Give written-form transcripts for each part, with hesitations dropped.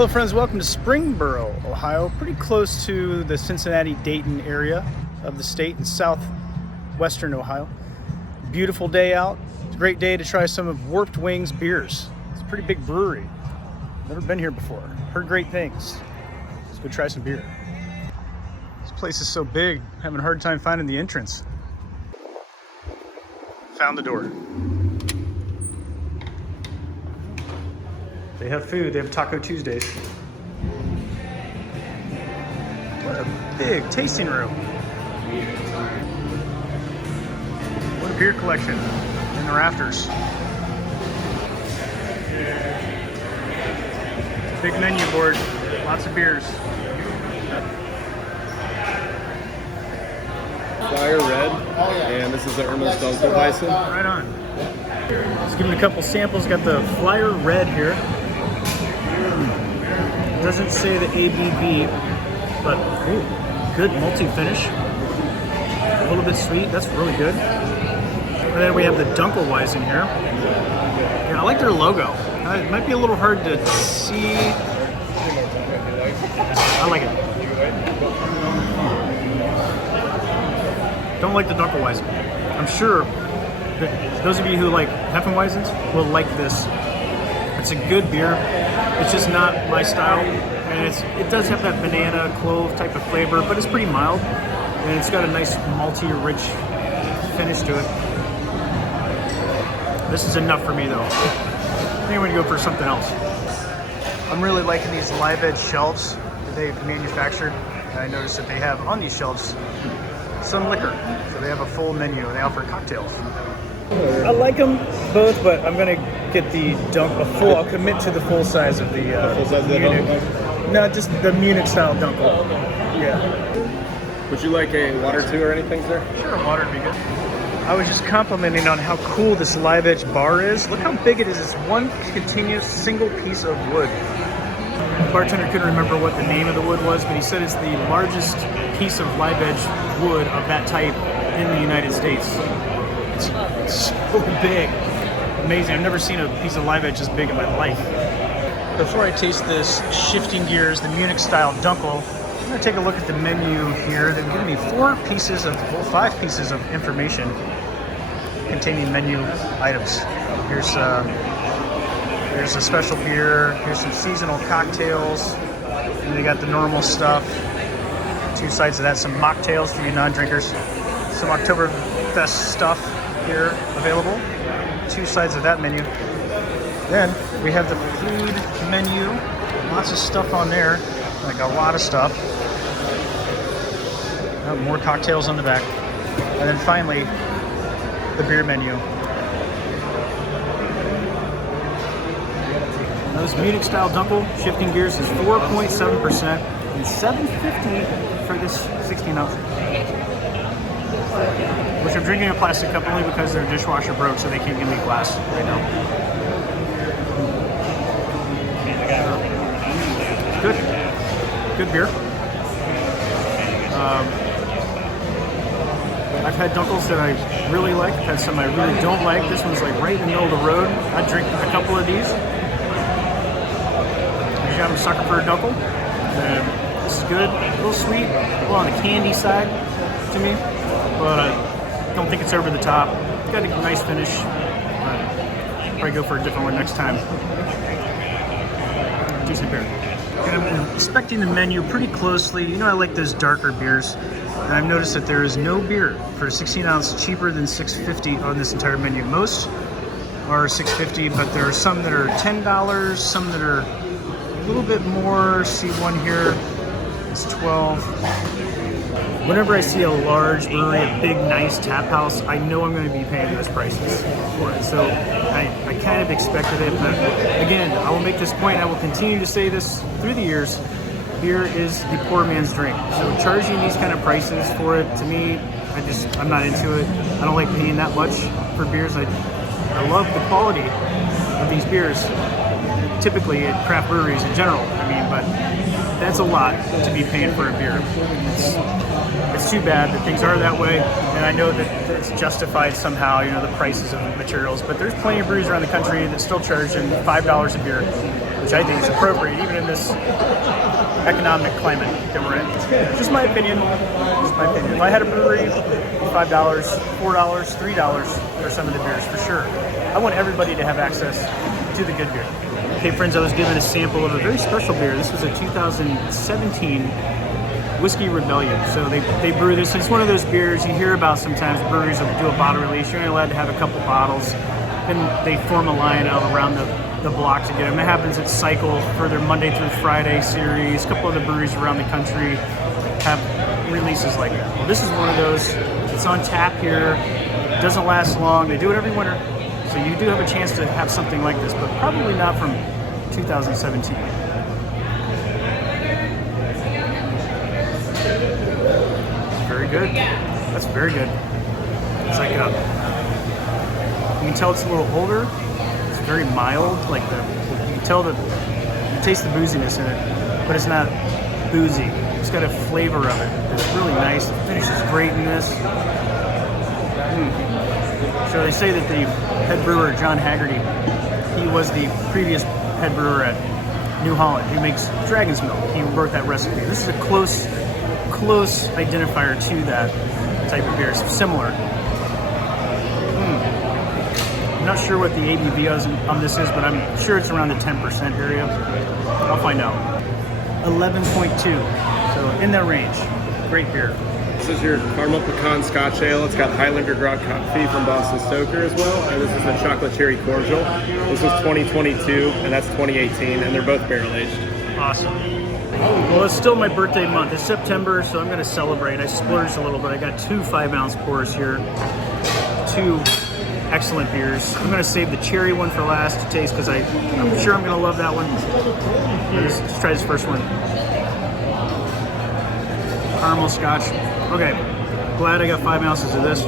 Hello friends, welcome to Springboro, Ohio, pretty close to the Cincinnati-Dayton area of the state in southwestern Ohio. Beautiful day out. It's a great day to try some of Warped Wings beers. It's a pretty big brewery. Never been here before. Heard great things. Let's go try some beer. This place is so big, I'm having a hard time finding the entrance. Found the door. They have food. They have Taco Tuesdays. What a big tasting room. What a beer collection in the rafters. Big menu board. Lots of beers. Flyer Red, and this is the Irma's Dunkelweizen. Right on. Let's give it a couple samples. Got the Flyer Red here. Doesn't say the ABV, but ooh, good multi finish. A little bit sweet. That's really good. And then we have the Dunkelweizen here. Yeah, I like their logo. It might be a little hard to see. I like it. Don't like the Dunkelweizen. I'm sure that those of you who like Hefeweizens will like this. It's a good beer. It's just not my style, and it does have that banana clove type of flavor, but it's pretty mild, and it's got a nice malty, rich finish to it. This is enough for me though. I think I'm gonna go for something else. I'm really liking these live edge shelves that they've manufactured, and I noticed that they have on these shelves some liquor, so they have a full menu and they offer cocktails. I like them both, but I'm gonna get the full. I'll commit to the full size of the Munich. No, just the Munich style Dunkel. Yeah. Would you like a water too or anything, sir? Sure, water would be good. I was just complimenting on how cool this live edge bar is. Look how big it is. It's one continuous single piece of wood. The bartender couldn't remember what the name of the wood was, but he said it's the largest piece of live edge wood of that type in the United States. It's so big. Amazing. I've never seen a piece of live edge this big in my life. Before I taste this shifting gears, the Munich style Dunkel, I'm going to take a look at the menu here. They've given me 5 pieces of information containing menu items. Here's a special beer. Here's some seasonal cocktails. And they got the normal stuff. 2 sides of that, some mocktails for you non-drinkers. Some Oktoberfest stuff here available. 2 sides of that menu. Then we have the food menu. Lots of stuff on there. Like a lot of stuff. More cocktails on the back. And then finally, the beer menu. Now this Munich style Dunkel shifting gears is 4.7% and $7.50 for this 16 ounce. Which I'm drinking a plastic cup only because their dishwasher broke, so they can't give me glass right now. Good. Good beer. I've had Dunkels that I really like. I've had some I really don't like. This one's like right in the middle of the road. I'd drink a couple of these. I'm a sucker for a Dunkel. This is good. A little sweet. A little on the candy side to me. But I don't think it's over the top. It's got a nice finish. Probably go for a different one next time. Decent beer. And I'm inspecting the menu pretty closely. You know I like those darker beers. And I've noticed that there is no beer for a 16 ounce cheaper than $6.50 on this entire menu. Most are $6.50, but there are some that are $10, some that are a little bit more. See one here, it's $12. Whenever I see a large brewery, a big, nice tap house, I know I'm going to be paying those prices for it. So I kind of expected it, but again, I will make this point, I will continue to say this through the years, beer is the poor man's drink. So charging these kind of prices for it, to me, I'm not into it. I don't like paying that much for beers. I love the quality of these beers, typically at craft breweries in general. I mean, but that's a lot to be paying for a beer. It's too bad that things are that way, and I know that it's justified somehow, you know, the prices of materials, but there's plenty of breweries around the country that still charge $5 a beer which I think is appropriate even in this economic climate that we're in. Just my opinion. Just my opinion. If I had a brewery, $5, $4, $3 for some of the beers for sure. I want everybody to have access to the good beer. Okay, friends, I was given a sample of a very special beer. This was a 2017 Whiskey Rebellion. So they brew this. It's one of those beers you hear about sometimes. Breweries will do a bottle release. You're only allowed to have a couple bottles. Then they form a line out around the block to get them. It happens at Cycle for their Monday through Friday series. A couple of the breweries around the country have releases like that. Well, this is one of those. It's on tap here. It doesn't last long. They do it every winter. So you do have a chance to have something like this, but probably not from 2017. Very good. That's very good. It's like you can tell it's a little older. It's very mild. Like you can tell you taste the booziness in it, but it's not boozy. It's got a flavor of it. It's really nice. The finish is great in this. So they say that the head brewer, John Haggerty, he was the previous head brewer at New Holland, who makes Dragon's Milk. He wrote that recipe. This is a close identifier to that type of beer. It's similar. I'm not sure what the ABV on this is, but I'm sure it's around the 10% area. I'll find out. 11.2, so in that range. Great beer. This is your caramel pecan Scotch ale. It's got Highlander grog coffee from Boston Stoker as well. And this is the chocolate cherry cordial. This is 2022, and that's 2018, and they're both barrel aged. Awesome. Well, it's still my birthday month. It's September, so I'm going to celebrate. I splurged a little bit. I got 2 5-ounce pours here. 2 excellent beers. I'm going to save the cherry one for last to taste because I'm sure I'm going to love that one. Let's try this first one. Caramel Scotch. Okay, glad I got 5 ounces of this.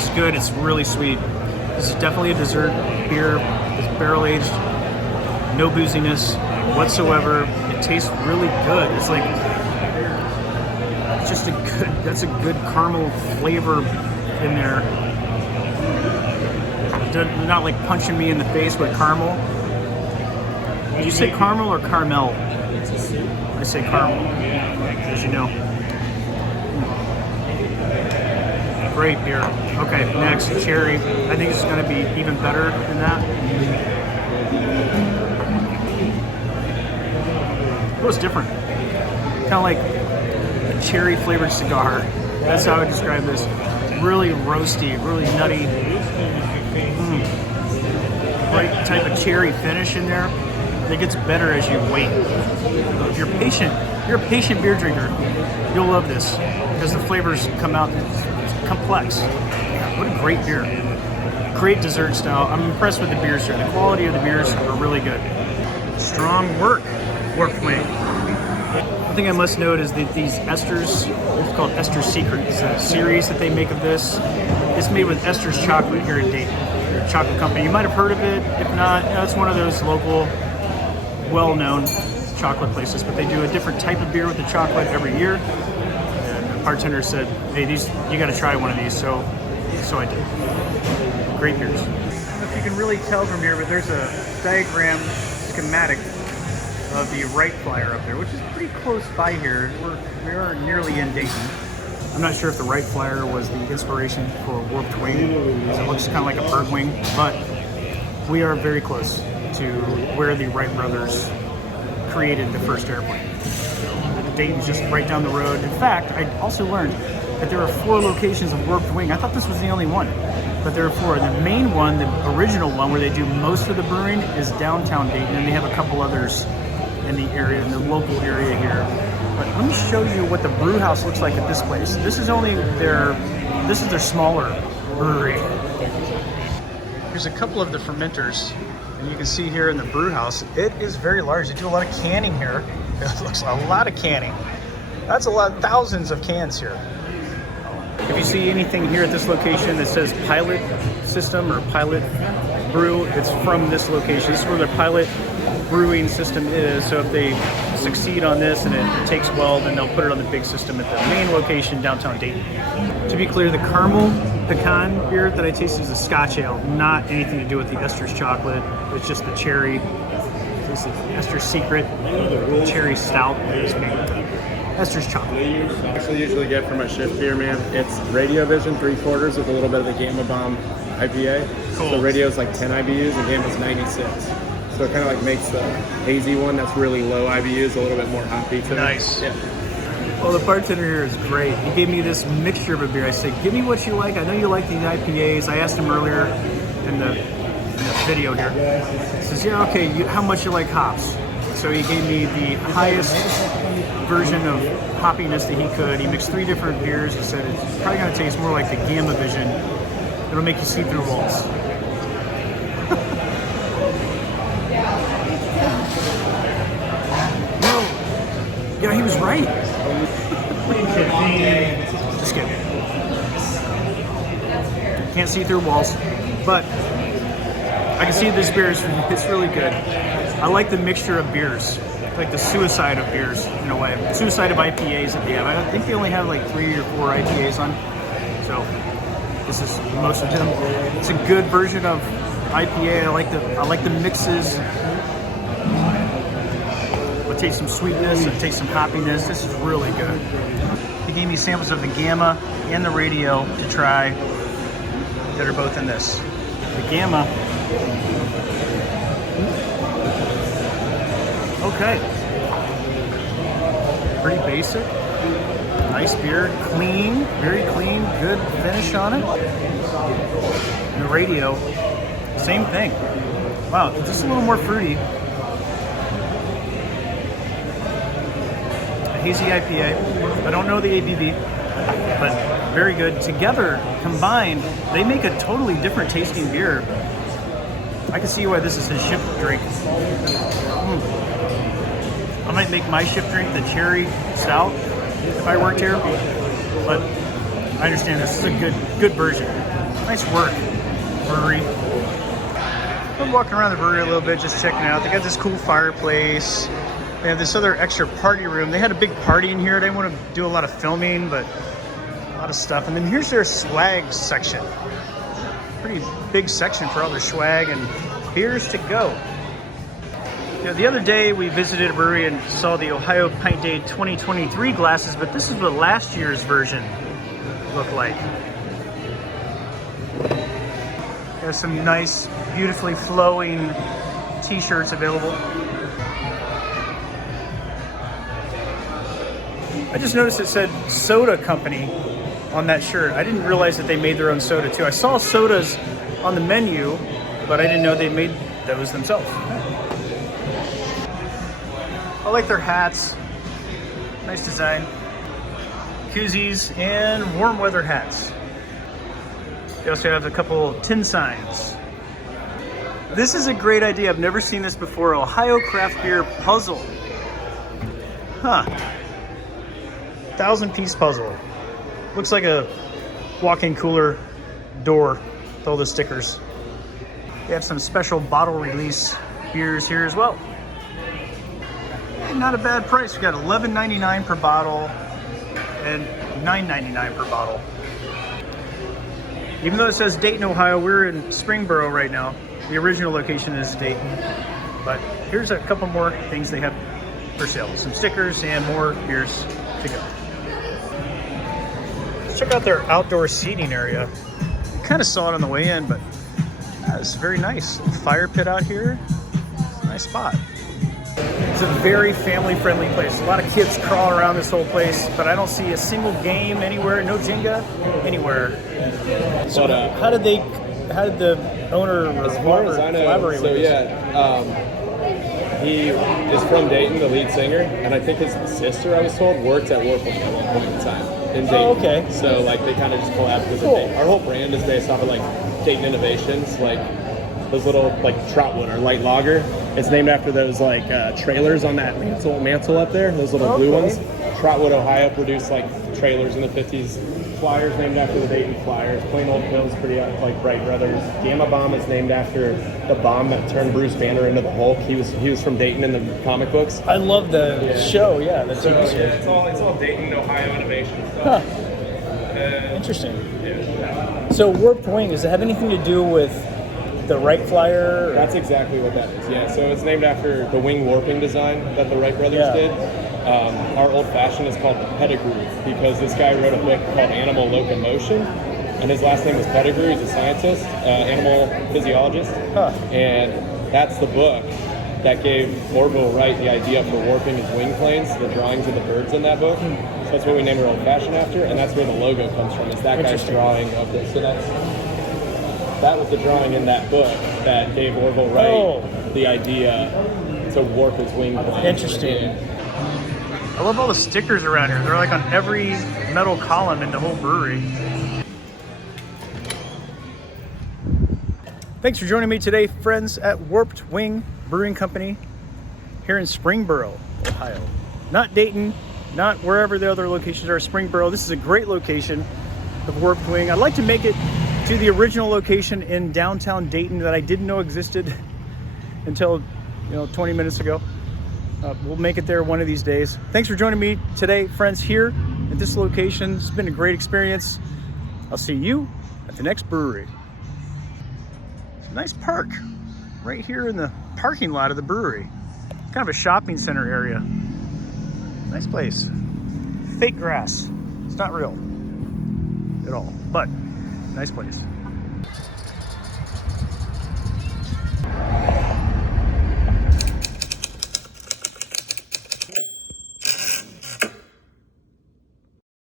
It's good. It's really sweet. This is definitely a dessert beer. It's barrel aged. No booziness whatsoever. It tastes really good. It's like just that's a good caramel flavor in there. Not like punching me in the face with caramel. Do you say caramel or caramel? I say caramel, as you know. Great beer. Okay, next, cherry. I think it's going to be even better than that. It was different. Kind of like a cherry flavored cigar. That's how I would describe this. Really roasty, really nutty. Right type of cherry finish in there. It gets better as you wait. If you're a patient beer drinker, you'll love this because the flavors come out complex. What a great beer. Great dessert style. I'm impressed with the beers here. The quality of the beers are really good. Strong work, Warped Wing. One thing I must note is that these esters, it's called Esther Secret. It's a series that they make of this. It's made with Esther's Chocolate here in Dayton. Chocolate company. You might have heard of it. If not, it's one of those local, well-known chocolate places, but they do a different type of beer with the chocolate every year. And the bartender said, hey, you got to try one of these, so I did. Great beers. I don't know if you can really tell from here, but there's a diagram schematic of the Wright Flyer up there, which is pretty close by here. We are nearly in Dayton. I'm not sure if the Wright Flyer was the inspiration for Warped Wing. It looks kind of like a bird wing, but we are very close to where the Wright brothers created the first airplane. Dayton's just right down the road. In fact, I also learned that there are 4 locations of Warped Wing. I thought this was the only one, but there are 4. The main one, the original one where they do most of the brewing, is downtown Dayton, and they have a couple others in the area, in the local area here. But let me show you what the brew house looks like at this place. This is their smaller brewery. Here's a couple of the fermenters, and you can see here in the brew house, it is very large. They do a lot of canning here. It looks like a lot of canning. That's a lot, thousands of cans here. If you see anything here at this location that says pilot system or pilot brew, it's from this location. This is where their pilot brewing system is. So if they succeed on this and it takes well, then they'll put it on the big system at the main location downtown Dayton. To be clear, the caramel pecan beer that I tasted is a Scotch ale, not anything to do with the Esther's chocolate. It's just the cherry This is Esther Secret Cherry Stout. Esther's chocolate. I actually usually get for my shift beer, man. It's Radio Vision 3/4 with a little bit of the Gamma Bomb IPA. Cool. So Radio's like 10 IBUs and Gamma's 96. So it kind of like makes the hazy one that's really low IBUs a little bit more hoppy to Nice. Yeah. Well, the bartender here is great. He gave me this mixture of a beer. I said, give me what you like. I know you like the IPAs. I asked him earlier in the video here. He says, yeah, okay, how much you like hops? So he gave me the highest version of hoppiness that he could. He mixed 3 different beers. He said, it's probably going to taste more like the Gamma Vision. It'll make you see through walls. No. Yeah, he was right. Just kidding. Can't see through walls, but I can see this beer is it's really good. I like the mixture of beers, like the suicide of beers in a way. Suicide of IPAs that they have. I think they only have like 3 or 4 IPAs on, so this is most of them. It's a good version of IPA. I like the mixes. It takes some sweetness, it takes some hoppiness. This is really good. He gave me samples of the Gamma and the Radio to try that are both in this. The Gamma. Okay. Pretty basic. Nice beer. Clean. Very clean. Good finish on it. And the Radio. Same thing. Wow, just a little more fruity. Hazy IPA. I don't know the ABV, but very good. Together, combined, they make a totally different tasting beer. I can see why this is his shift drink. I might make my shift drink the cherry stout if I worked here, but I understand this is a good version. Nice work, brewery. I'm walking around the brewery a little bit, just checking it out. They got this cool fireplace. They have this other extra party room. They had a big party in here. They didn't want to do a lot of filming, but a lot of stuff. And then here's their swag section. Pretty big section for all their swag and beers to go. You know, the other day we visited a brewery and saw the Ohio Pint Day 2023 glasses, but this is what last year's version looked like. There's some nice, beautifully flowing t-shirts available. I just noticed it said Soda Company on that shirt. I didn't realize that they made their own soda too. I saw sodas on the menu, but I didn't know they made those themselves. I like their hats. Nice design. Koozies and warm weather hats. They also have a couple tin signs. This is a great idea. I've never seen this before. Ohio Craft Beer Puzzle. Huh. 1,000-piece puzzle. Looks like a walk-in cooler door with all the stickers. They have some special bottle release beers here as well. Not a bad price. We got $11.99 per bottle and $9.99 per bottle. Even though it says Dayton, Ohio, we're in Springboro right now. The original location is Dayton. But here's a couple more things they have for sale. Some stickers and more beers to go. Check out their outdoor seating area. You kind of saw it on the way in, but it's very nice. Fire pit out here. Nice spot. It's a very family-friendly place. A lot of kids crawl around this whole place, but I don't see a single game anywhere. No Jenga anywhere. So how did the owner collaborate with this? He is from Dayton, the lead singer, and I think his sister, I was told, worked at Warping at one point in time in Dayton. Oh, okay. So like they kind of just collabed because our whole brand is based off of like Dayton innovations, like those little like Troutwood or light lager. It's named after those like trailers on that mantle up there, those little blue ones. Troutwood, Ohio produced like trailers in the 50s. Flyers named after the Dayton Flyers. Plain Old Pills, pretty like Bright Brothers. Gamma Bomb is named after the bomb that turned Bruce Banner into the Hulk. He was from Dayton in the comic books. I love the show. Yeah, the TV show. It's all Dayton, Ohio innovation stuff. Huh. Interesting. Yeah. So Warped Wing, does it have anything to do with like the Wright Flyer? That's exactly what that is, yeah. So it's named after the wing warping design that the Wright brothers did. Our old fashioned is called Pettigrew because this guy wrote a book called Animal Locomotion, and his last name was Pettigrew. He's a scientist, animal physiologist, and that's the book that gave Orville Wright the idea for warping his wing planes, the drawings of the birds in that book. So that's what we named our old fashioned after, and that's where the logo comes from, is that guy's drawing of this. So that was the drawing in that book that gave Orville Wright the idea to warp his wing planes. Interesting. I love all the stickers around here. They're like on every metal column in the whole brewery. Thanks for joining me today, friends, at Warped Wing Brewing Company here in Springboro, Ohio. Not Dayton, not wherever the other locations are. Springboro. This is a great location of Warped Wing. I'd like to make it to the original location in downtown Dayton that I didn't know existed until 20 minutes ago. We'll make it there one of these days. Thanks for joining me today, friends, here at this location. It's been a great experience. I'll see you at the next brewery. It's a nice park right here in the parking lot of the brewery. Kind of a shopping center area. Nice place. Fake grass. It's not real at all, but nice place.